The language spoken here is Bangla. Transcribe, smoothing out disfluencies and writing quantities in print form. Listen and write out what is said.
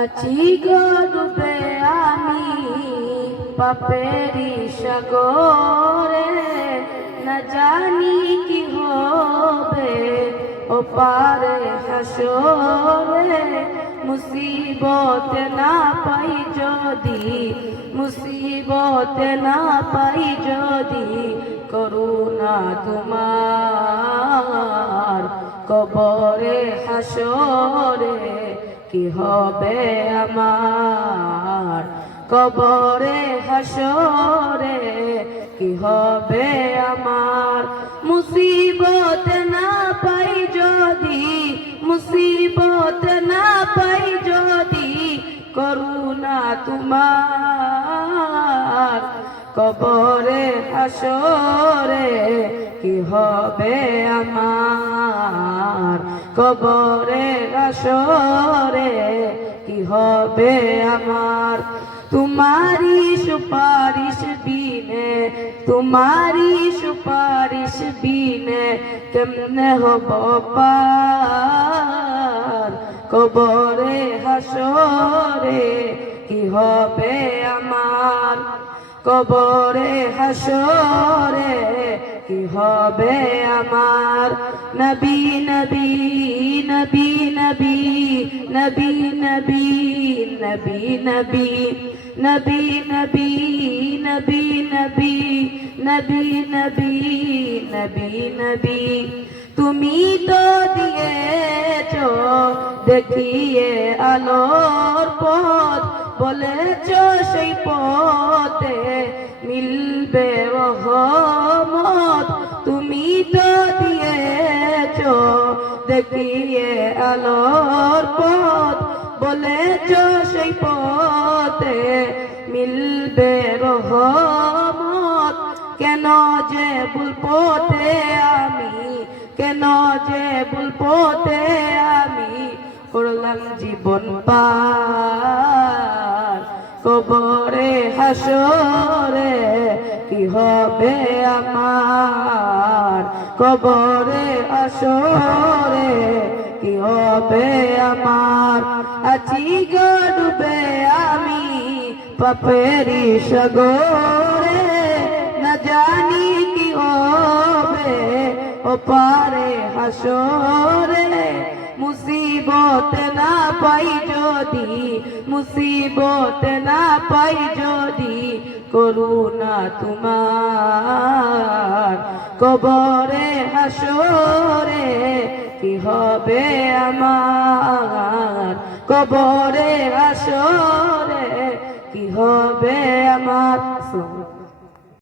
আছি গো ডুবে আমি পাপেরি সাগরে, না জানি কি হবে ও পারে হাসরে। মুসিবত না পাই যদি, মুসিবত না পাই যদি, করুণা তোমার কবরে হাসরে কি হবে আমার, কবরে হাসরে কি হবে আমার। মুসিবত না পাই যদি, মুসিবত না পাই যদি, করুণা তোমার কবরে হাসরে কি হবে আমার, কবরে হাসরে কি হবে আমার। তোমারি সুপারিশ বিনে, তোমারি সুপারিশ বিনে কেমনে হব পার, কবরে হাসরে কি হবে আমার, কবরে হাসরে কি হবে আমার। নবী নবী নবী নবী নবী নবী নবী নবী নবী নবী নবী নবী নবী নবী নবী নবী। তুমি তো দিয়েছ দেখিয়ে আলোর পথ, বলেছ সেই পথে মিলবে রহমত। তুমি তো দিয়েছ দেখিয়ে আলোর পথ, বলেছ সেই পথে মিলবে রহমত। কেন যে ভুল পথে আমি, কেন যে ভুল পথে আমি করলাম জীবন পার, কবরে হাসরে কি হবে আমার, কবরে হাসরে কি হবে আমার। আছি গো ডুবে আমি পাপেরি সাগরে, না জানি কি হবে ও পারে হাসরে। মুসিবত না পাই যদি, মুসিবত না পাই যদি, করুণা তোমার কবরে হাসরে কি হবে আমার, কবরে হাসরে কি হবে আমার।